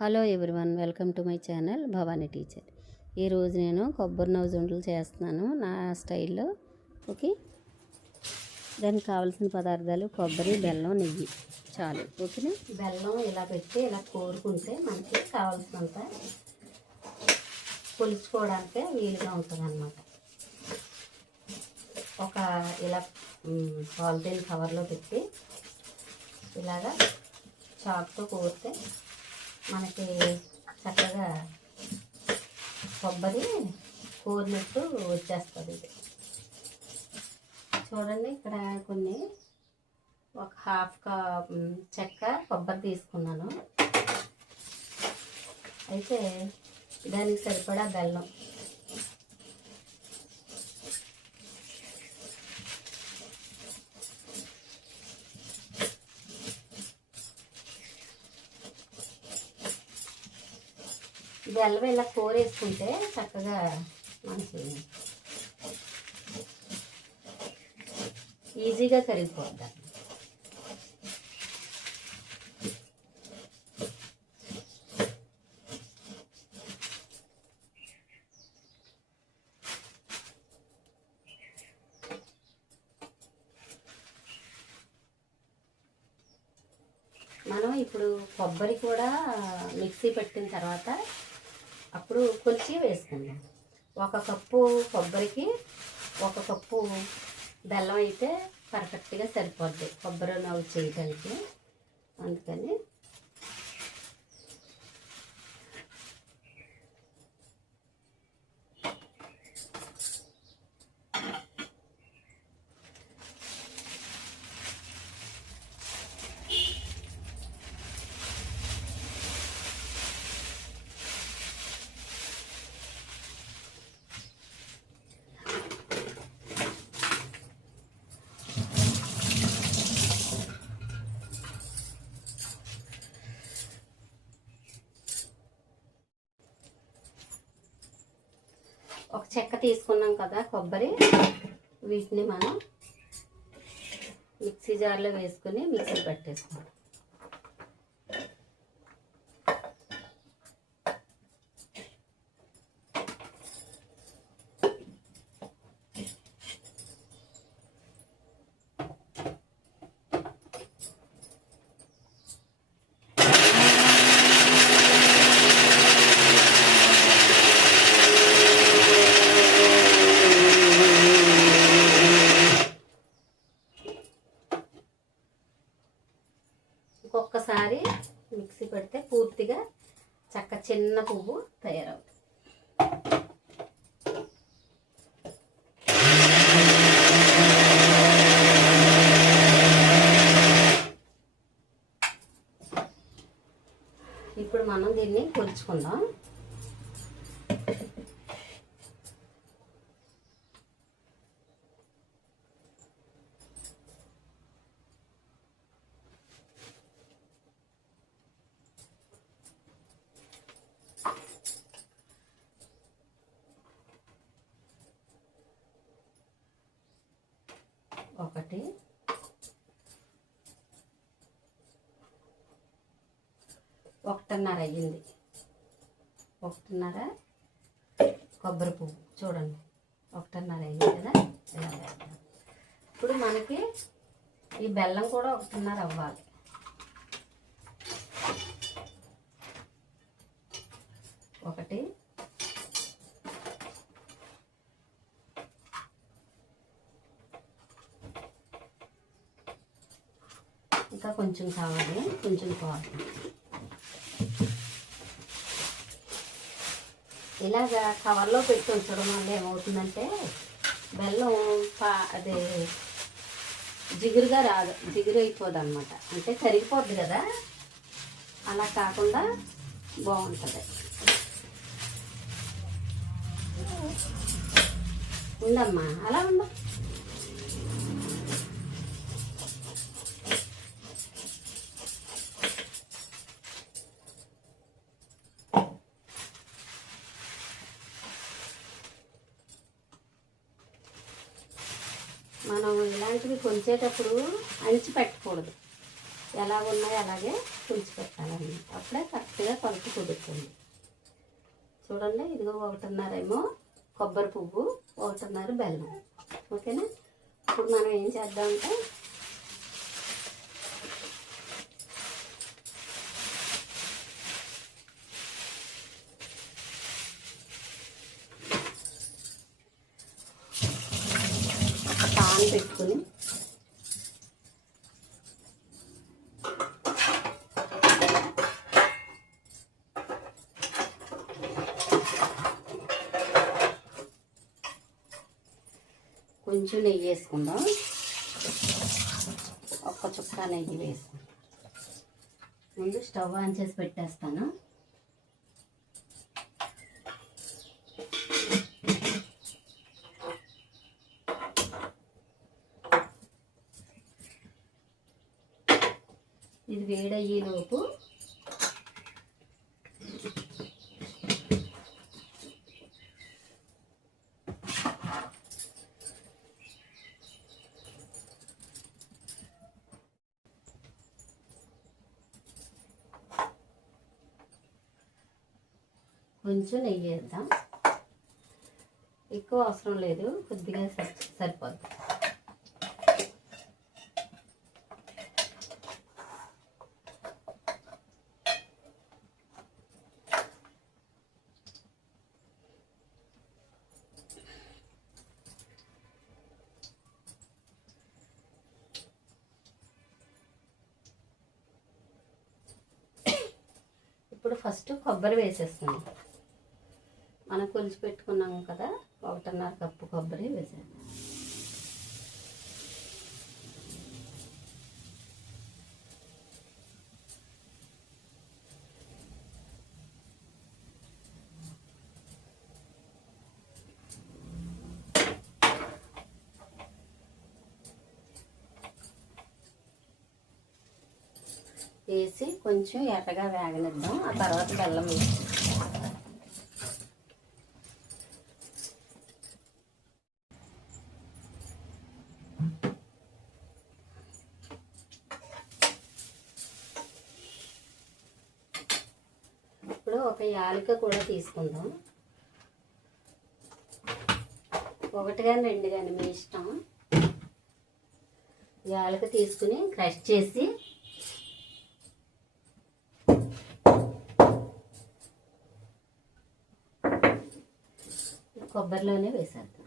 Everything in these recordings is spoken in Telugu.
Hello everyone, welcome to my channel Bhavani teacher. ఈరోజు నేను కొబ్బరి నవ్వుజుండలు చేస్తున్నాను నా స్టైల్లో. ఓకే, దానికి కావాల్సిన పదార్థాలు కొబ్బరి, బెల్లం, నెయ్యి చాలు. ఓకేనా. బెల్లం ఇలా పెట్టి ఇలా కోరుకుంటే మనకి కావాల్సినంత కొలుచుకోవడానికి వీలుగా ఉంటుంది అన్నమాట. ఒక ఇలా పాలిథిన్ కవర్లో పెట్టి ఇలాగా చాక్తో కోరితే మనకి చక్కగా కొబ్బరి కోరినట్టు వచ్చేస్తుంది. ఇది చూడండి, ఇక్కడ కొన్ని ఒక హాఫ్ చెక్క కొబ్బరి తీసుకున్నాను. అయితే దానికి సరిపడా బెల్లం, బెల్లం ఇలా కోరేసుకుంటే చక్కగా మనకి ఈజీగా కరిగిపోద్ది. మనం ఇప్పుడు కొబ్బరి కూడా మిక్సీ పెట్టిన తర్వాత అప్పుడు కొలిచి వేసుకుందాం. 1 కప్పు కొబ్బరికి 1 కప్పు బెల్లం అయితే పర్ఫెక్ట్గా సరిపోద్ది కొబ్బరి నవ్వు చేయడానికి. అందుకని ఒక చెక్క తీసుకున్నాం కదా కొబ్బరి, వీటిని మనం మిక్సీ జార్లో వేసుకుని మిక్సీ పెట్టేసుకోవాలి. ఒక్కసారి మిక్సీ పెడితే పూర్తిగా చిన్న పువ్వు తయారవుతుంది. ఇప్పుడు మనం దీన్ని కొలుచుకుందాం. ఒకటి, 1.5 అయ్యింది. 1.5 కొబ్బరి పువ్వు చూడండి, 1.5 అయ్యింది కదా. ఇలా వేద్దాం. ఇప్పుడు మనకి ఈ బెల్లం కూడా 1.5 అవ్వాలి. ఒకటి, ఇంకా కొంచెం కావాలి, కొంచెం కావాలి. ఇలాగా కవర్లో పెట్టి ఉంచడం వల్ల ఏమవుతుందంటే బెల్లం అదే జిగురుగా రాదు, జిగురు అయిపోదు అన్నమాట. అంటే కరిగిపోద్ది కదా, అలా కాకుండా బాగుంటుంది. ఉండమ్మా, అలా ఉండు. మనం ఇలాంటివి కొంచేటప్పుడు అంచి పెట్టకూడదు, ఎలా ఉన్నాయో అలాగే పులిచిపెట్టాలన్నమాట. అప్పుడే కరెక్ట్గా కొలత కుదురుతుంది. చూడండి, ఇదిగో 1.5 ఏమో కొబ్బరి పువ్వు, 1.5 బెల్లం. ఓకేనా? ఇప్పుడు మనం ఏం చేద్దామంటే పాన్ పెట్టుకుని కొంచెం నెయ్యి వేసుకుందాం. ఒక్క చుక్క నెయ్యి వేసుకుందాం. ముందు స్టవ్ ఆన్ చేసి పెట్టేస్తాను. ఇది వేడయ్యేలోపు కొంచెం నెయ్యి వేద్దాం. ఎక్కువ అవసరం లేదు, కొద్దిగా సరిపోద్ది. ఇప్పుడు ఫస్ట్ కొబ్బరి వేసేస్తాను. మనం కొలిచి పెట్టుకున్నాం కదా, 1.5 కప్పు కొబ్బరి వేసాను. వేసి కొంచెం ఎర్రగా వేగనిద్దాం. ఆ తర్వాత బెల్లం వేసి ఇప్పుడు ఒక యాలక కూడా తీసుకుందాం. 1 కానీ 2 కానీ మీ ఇష్టం. యాలక తీసుకుని క్రష్ చేసి కొబ్బరిలోనే వేసేద్దాం.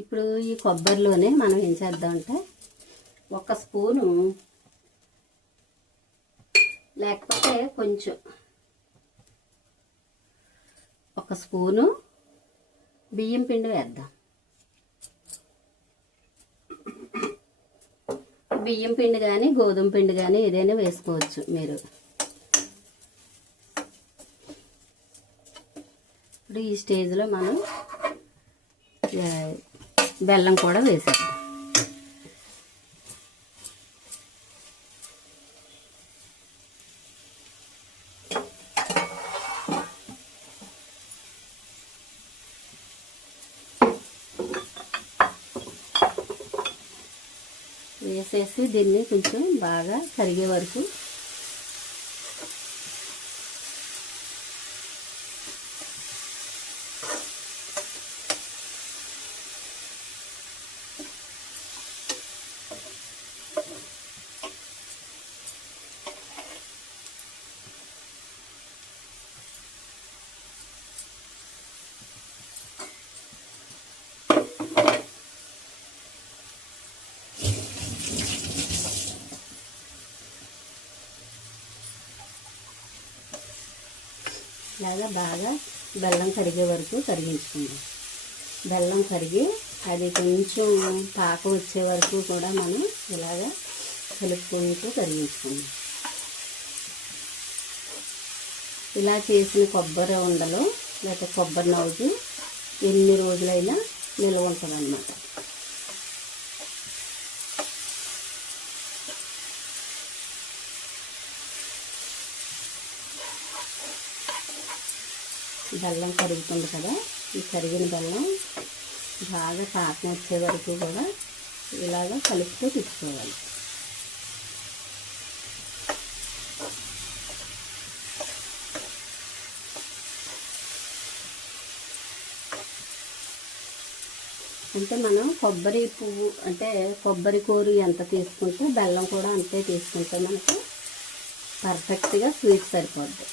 ఇప్పుడు ఈ కొబ్బరిలోనే మనం ఏం చేద్దామంటే 1 స్పూను, లేకపోతే కొంచెం 1 స్పూను బియ్యం పిండి వేద్దాం. బియ్యం పిండి కానీ గోధుమ పిండి కానీ ఏదైనా వేసుకోవచ్చు మీరు. ఇప్పుడు ఈ స్టేజ్లో మనం బెల్లం కూడా వేసేద్దాం. వేసేసి దీన్ని కొంచెం బాగా కరిగే వరకు ఇలాగా బాగా బెల్లం కరిగే వరకు కరిగించుకుందాం. బెల్లం కరిగి అది కొంచెం పాకం వచ్చే వరకు కూడా మనం ఇలాగా కలుపుకుంటూ కరిగించుకుందాం. ఇలా చేసిన కొబ్బరి ఉండలు లేకపోతే కొబ్బరి నవ్వుకి ఎన్ని రోజులైనా నిల్వ ఉంటుంది అన్నమాట. బెల్లం కరుగుతుంది కదా, ఈ కరిగిన బెల్లం బాగా పాకం వచ్చే వరకు కూడా ఇలాగ కలుపుతూ తిప్పుకోవాలి. అంటే మనం కొబ్బరి పువ్వు అంటే కొబ్బరి కూర ఎంత తీసుకుంటే బెల్లం కూడా అంతే తీసుకుంటే మనకు పర్ఫెక్ట్గా స్వీట్ సరిపోద్ది.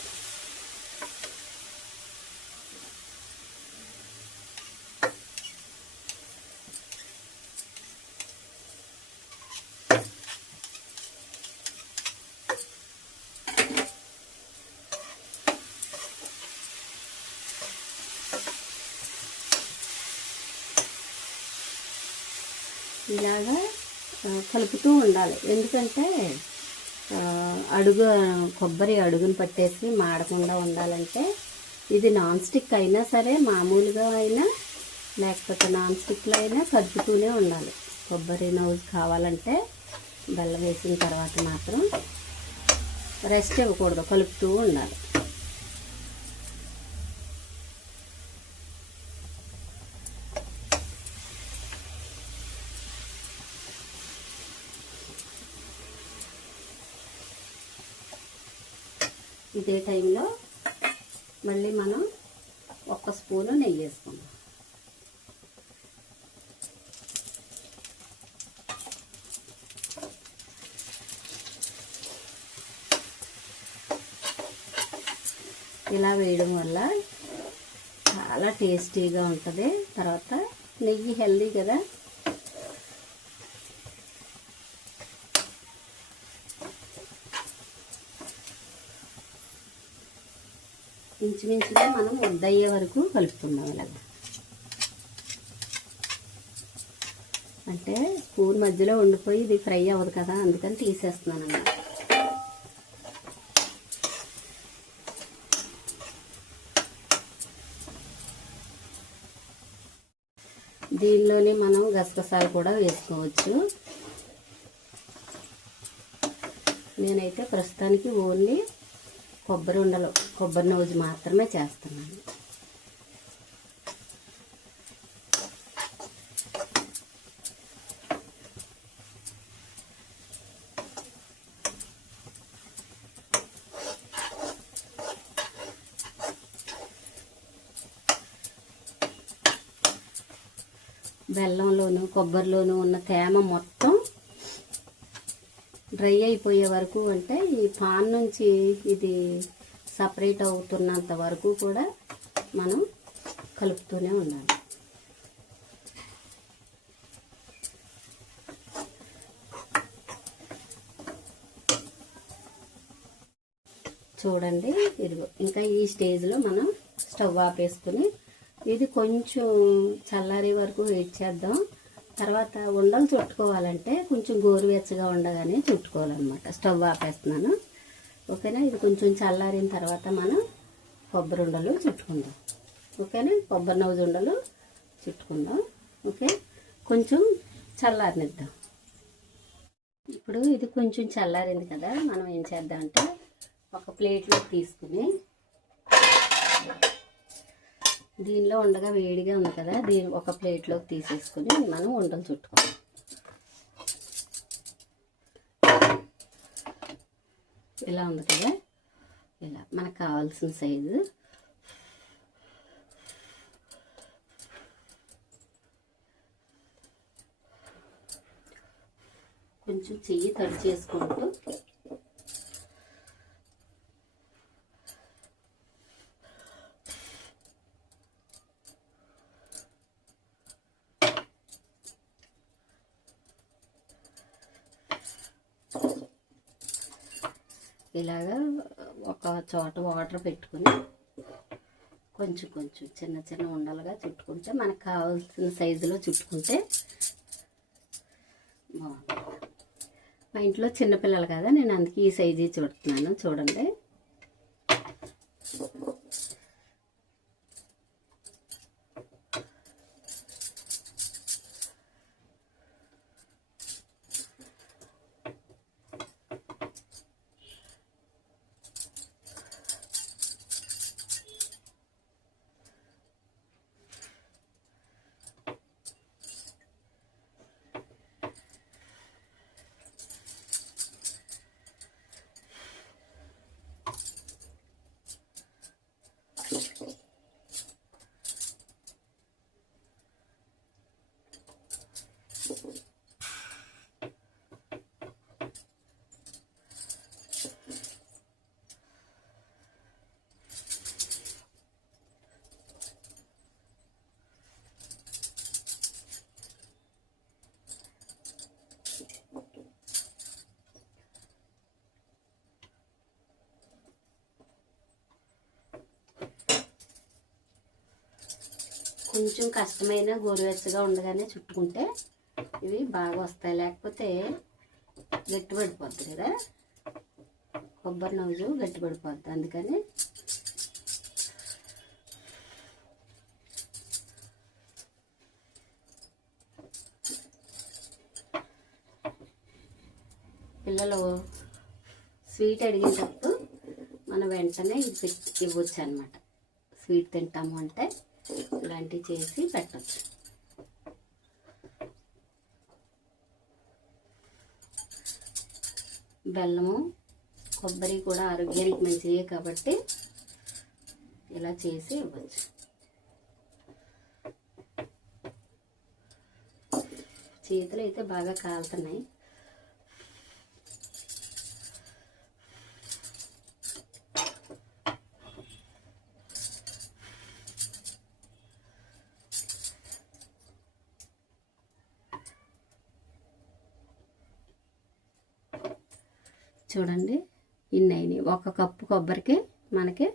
ఇలాగా కలుపుతూ ఉండాలి. ఎందుకంటే కొబ్బరి అడుగును పట్టేసి మాడకుండా ఉండాలంటే ఇది నాన్ స్టిక్ అయినా సరే, మామూలుగా అయినా లేకపోతే నాన్ స్టిక్లో అయినా కలుపుతూనే ఉండాలి. కొబ్బరి నౌజ్ కావాలంటే బెల్లం వేసిన తర్వాత మాత్రం రెస్ట్ ఇవ్వకూడదు, కలుపుతూ ఉండాలి. ఇదే టైంలో మళ్ళీ మనం 1 స్పూను నెయ్యి వేసుకుందాం. ఇలా వేయడం వల్ల చాలా టేస్టీగా ఉంటుంది. తర్వాత నెయ్యి హెల్దీ కదా, ఇంచుమించుగా మనం ముద్దయ్యే వరకు కలుపుకుందాం. ఇలాగ అంటే స్పూన్ మధ్యలో ఉండిపోయి ఇది ఫ్రై అవ్వదు కదా, అందుకని తీసేస్తున్నాను అన్నమాట. దీనిలోనే మనం గసగసాలు కూడా వేసుకోవచ్చు. నేనైతే ప్రస్తుతానికి ఓన్లీ కొబ్బరి నూజు మాత్రమే చేస్తున్నాను. బెల్లంలోను కొబ్బరిలోను ఉన్న తేమ మొత్తం డ్రై అయిపోయే వరకు, అంటే ఈ పాన్ నుంచి ఇది సపరేట్ అవుతున్నంత వరకు కూడా మనం కలుపుతూనే ఉండాలి. చూడండి, ఇదిగో ఇంకా ఈ స్టేజ్లో మనం స్టవ్ ఆపేసుకుని ఇది కొంచెం చల్లారే వరకు వెయిట్ చేద్దాం. తర్వాత ఉండలు చుట్టుకోవాలంటే కొంచెం గోరువెచ్చగా ఉండగానే చుట్టుకోవాలన్నమాట. స్టవ్ ఆపేస్తున్నాను, ఓకేనా. ఇది కొంచెం చల్లారిన తర్వాత మనం కొబ్బరి ఉండలు చుట్టుకుందాం, ఓకేనా. కొబ్బరి నవ్వు ఉండలు చుట్టుకుందాం, ఓకే. కొంచెం చల్లారనిద్దాం. ఇప్పుడు ఇది కొంచెం చల్లారింది కదా, మనం ఏం చేద్దామంటే ఒక ప్లేట్లో తీసుకుని, దీనిలో ఉండగా వేడిగా ఉంది కదా, దీని ఒక ప్లేట్లోకి తీసేసుకుని మనం ఉండలు చుట్టుకోవాలి. ఇలా ఉంది కదా, ఇలా మనకు కావాల్సిన సైజు. కొంచెం చెయ్యి తడి చేసుకుంటూ ఇలాగా ఒక చోట వాటర్ పెట్టుకుని కొంచెం కొంచెం చిన్న చిన్న ఉండలుగా చుట్టుకుంటే మనకు కావాల్సిన సైజులో చుట్టుకుంటే బాగుంటుంది. మా ఇంట్లో చిన్నపిల్లలు కదా, నేను అందుకే ఈ సైజు చుడుతున్నాను. చూడండి, కొంచెం కష్టమైన గోరువెచ్చగా ఉండగానే చుట్టుకుంటే ఇవి బాగా వస్తాయి, లేకపోతే గట్టిపడిపోద్ది కదా, కొబ్బరి నవ్వు గట్టిపడిపోద్ది. అందుకని పిల్లలు స్వీట్ అడిగేటప్పుడు మనం వెంటనే ఇది ఇవ్వచ్చు అనమాట. స్వీట్ తింటాము అంటే ఇలాంటివి చేసి పెట్టచ్చు. బెల్లము కొబ్బరి కూడా ఆరోగ్యానికి మంచిదే కాబట్టి ఇలా చేసి ఇవ్వచ్చు. చేతులు అయితే బాగా కాలుతున్నాయి. చూడండి ఇన్ని అయినాయి. 1 కప్పు కొబ్బరికి మనకి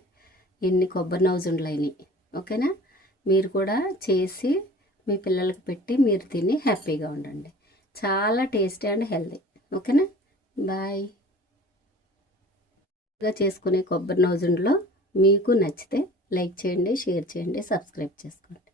ఎన్ని కొబ్బరి నవ్వుజుండలు అయినాయి. ఓకేనా? మీరు కూడా చేసి మీ పిల్లలకి పెట్టి మీరు తిని హ్యాపీగా ఉండండి. చాలా టేస్టీ అండ్ హెల్దీ. ఓకేనా? బాయ్. చేసుకునే కొబ్బరి నవ్వుజుండలు మీకు నచ్చితే లైక్ చేయండి, షేర్ చేయండి, సబ్స్క్రైబ్ చేసుకోండి.